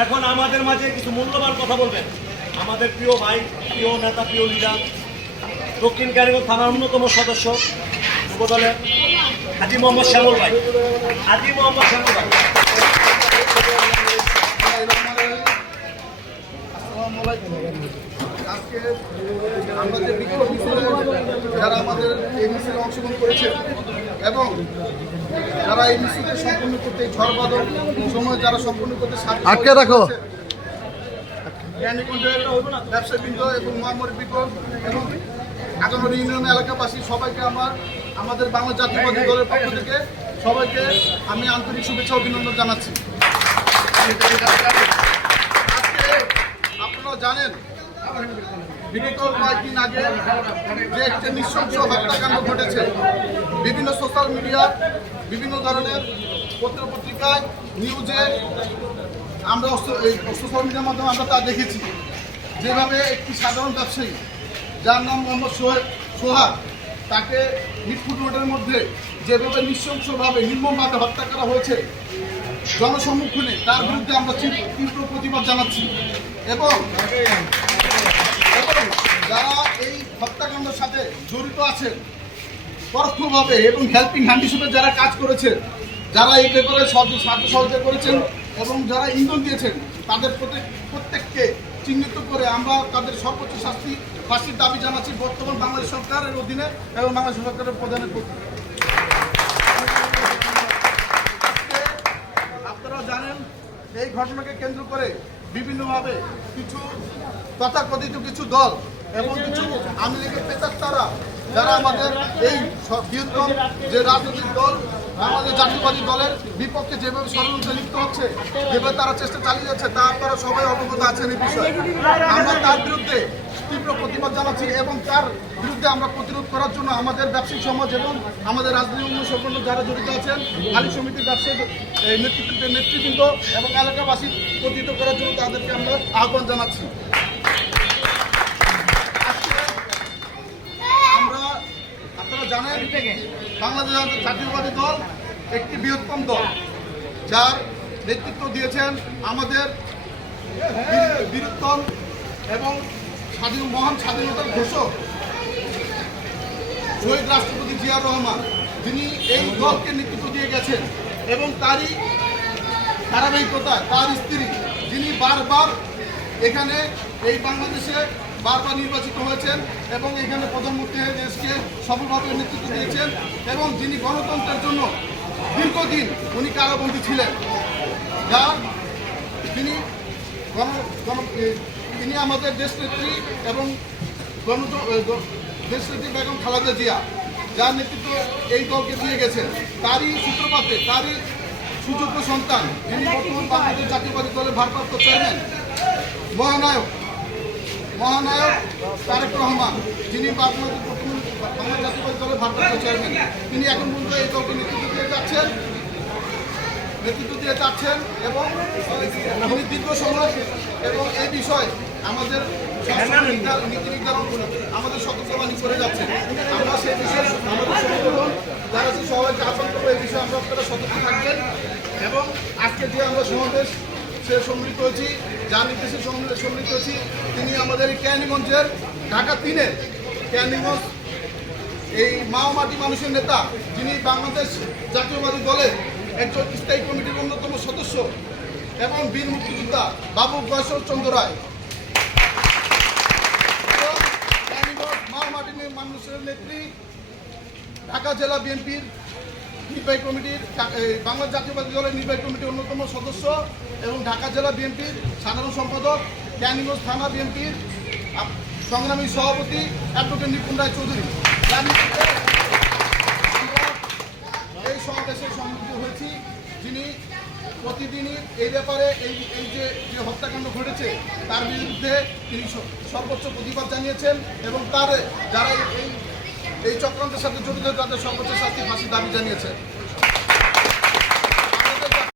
এখন আমাদের মাঝে কিছু মূল্যবান কথা বলবেন আমাদের প্রিয় ভাই, প্রিয় নেতা, প্রিয় লিডার, দক্ষিণ কেরানীগঞ্জ থানার অন্যতম সদস্য যুবদলের হাজী মোহাম্মদ শ্যামল ভাই। হাজী মোহাম্মদ শ্যামল ভাই। আজকে আমরা যে বিক্ষোভ মিছিলে যারা আমাদের এই মিছিলে অংশগ্রহণ করেছে এবং যারা এই মিছিলে সম্পূর্ণ করতে ঝড়বাদল সময় যারা সম্পূর্ণ করতে আটকে রাখো কেরানীগঞ্জের ব্যবসায়ীবৃন্দ এবং মহামরি বিক্ষোভ এবং আগামী ইউনিয়ন এলাকাবাসী সবাইকে আমাদের বাংলা জাতীয়বাদী দলের পক্ষ থেকে সবাইকে আমি আন্তরিক শুভেচ্ছা অভিনন্দন জানাচ্ছি। আজকে আপনারা জানেন বিগত কয়েকদিন আগে যে একটি নৃশংস হত্যাকাণ্ড ঘটেছে, বিভিন্ন সোশ্যাল মিডিয়া, বিভিন্ন ধরনের পত্রপত্রিকায়, নিউজে আমরা সোশ্যাল মিডিয়ার মাধ্যমে আমরা তা দেখেছি। যেভাবে একটি সাধারণ ব্যবসায়ী যার নাম মোহাম্মদ সোহাগ, তাকে মিটফুট রোডের মধ্যে যেভাবে নৃশংসভাবে নির্মমভাবে হত্যা করা হয়েছে জনসম্মুখীনে, তার বিরুদ্ধে আমরা তীব্র প্রতিবাদ জানাচ্ছি এবং যারা এই হত্যাকাণ্ডের সাথে জড়িত আছেন পরোক্ষভাবে এবং হেল্পিং হ্যান্ড হিসেবে যারা কাজ করেছেন, যারা এই ব্যাপারে সাহায্য সহযোগিতা করেছেন এবং যারা ইন্ধন দিয়েছেন, তাদের প্রত্যেককে চিহ্নিত করে আমরা তাদের সর্বোচ্চ ফাঁসির দাবি জানাচ্ছি বর্তমান বাংলাদেশ সরকারের অধীনে এবং বাংলাদেশ সরকারের প্রধানের প্রতি। আপনারা জানেন এই ঘটনাকে কেন্দ্র করে বিভিন্নভাবে কিছু তথাকথিত কিছু দল এবং কিছু আওয়ামী লীগের পেতাত্তারা যারা আমাদের এই বৃহত্তম যে রাজনৈতিক দল আমাদের জাতীয়বাদী দলের বিপক্ষে যেভাবে ষড়যন্ত্রে লিপ্ত হচ্ছে, যেভাবে তারা চেষ্টা চালিয়ে যাচ্ছে, তা আপনারা সবাই অবগত আছেন এই বিষয়ে। আমরা তার বিরুদ্ধে তীব্র প্রতিবাদ জানাচ্ছি এবং তার বিরুদ্ধে আমরা প্রতিরোধ করার জন্য আমাদের ব্যবসায়িক সমাজ এবং আমাদের রাজনৈতিক অন্য সম্পন্ন যারা জড়িত আছেন, মালিক সমিতির ব্যবসায়ী নেতৃবৃন্দ এবং এলাকাবাসী প্রতিরোধ করার জন্য তাদেরকে আমরা আহ্বান জানাচ্ছি। আপনারা জানেন বাংলাদেশ জাতীয়বাদী দল একটি বৃহত্তম দল, যার নেতৃত্ব দিয়েছেন আমাদের বীরত্তম এবং মহান স্বাধীনতার ঘোষক শহীদ রাষ্ট্রপতি জিয়াউর রহমান, যিনি এই দলকে নেতৃত্ব দিয়ে গেছেন এবং তারই ধারাবাহিকতায় তার স্ত্রী, যিনি বারবার এখানে এই বাংলাদেশে বারবার নির্বাচিত হয়েছেন এবং এখানে প্রধানমন্ত্রী হয়ে দেশকে সফলভাবে নেতৃত্ব দিয়েছেন এবং যিনি গণতন্ত্রের জন্য দীর্ঘদিন উনি কারাবন্দী ছিলেন, যার তিনি আমাদের দেশনেত্রী এবং দেশনেত্রী বেগম খালেদা জিয়া, যার নেতৃত্ব এই দলকে দিয়ে গেছেন, তারই সূত্রপাতে তারই সুযোগ্য সন্তান, যিনি বর্তমান বাংলাদেশ জাতীয়বাদী দলের ভারপ্রাপ্ত চেয়ারম্যান মহানায়ক তারেক রহমান, যিনি বাংলাদেশ জাতীয়বাদী দলের ভারপ্রাপ্ত চেয়ারম্যান, তিনি এখন পর্যন্ত এই দলকে নেতৃত্ব দিয়ে যাচ্ছেন এবং তিনি দীর্ঘ সময় এবং এই বিষয়ে আমাদের নীতি নির্ধারণ আমাদের সতর্কবাণী করে যাচ্ছেন। আমরা সেই বিষয়ে আমাদের সংগঠন যারা সবাইকে আহ্বান করবো এই বিষয়ে আমরা আপনারা সতর্ক থাকবেন এবং আজকে যে আমরা সমাবেশ সে সম্মিলিত হয়েছি, যার নির্দেশে সম্মিলিত হয়েছি, তিনি আমাদের এই কেরানীগঞ্জের ঢাকা 3-এর কেরানীগঞ্জ এই মাটি মানুষের নেতা, যিনি বাংলাদেশ জাতীয়বাদী দলের একজন স্থায়ী কমিটির অন্যতম সদস্য এবং বীর মুক্তিযোদ্ধা বাবু গয়েশ্বর চন্দ্র রায়, মাটি মানুষের নেত্রী, ঢাকা জেলা বিএনপির নির্বাহী কমিটির বাংলা জাতীয়বাদী দলের নির্বাহী কমিটির অন্যতম সদস্য এবং ঢাকা জেলা বিএনপির সাধারণ সম্পাদক, কেরানীগঞ্জ থানা বিএনপির সংগ্রামী সভাপতি অ্যাডভোকেট নিপুণ রায় চৌধুরী, এই সমাবেশে সম্মিলিত হয়েছি, যিনি প্রতিদিনই এই ব্যাপারে এই যে হত্যাকাণ্ড ঘটেছে তার বিরুদ্ধে তিনি সর্বোচ্চ প্রতিবাদ জানিয়েছেন এবং যারা এই চক্রান্তের সাথে জড়িত তাদের সর্বোচ্চ শাস্তি ফাঁসির দাবি জানিয়েছেন।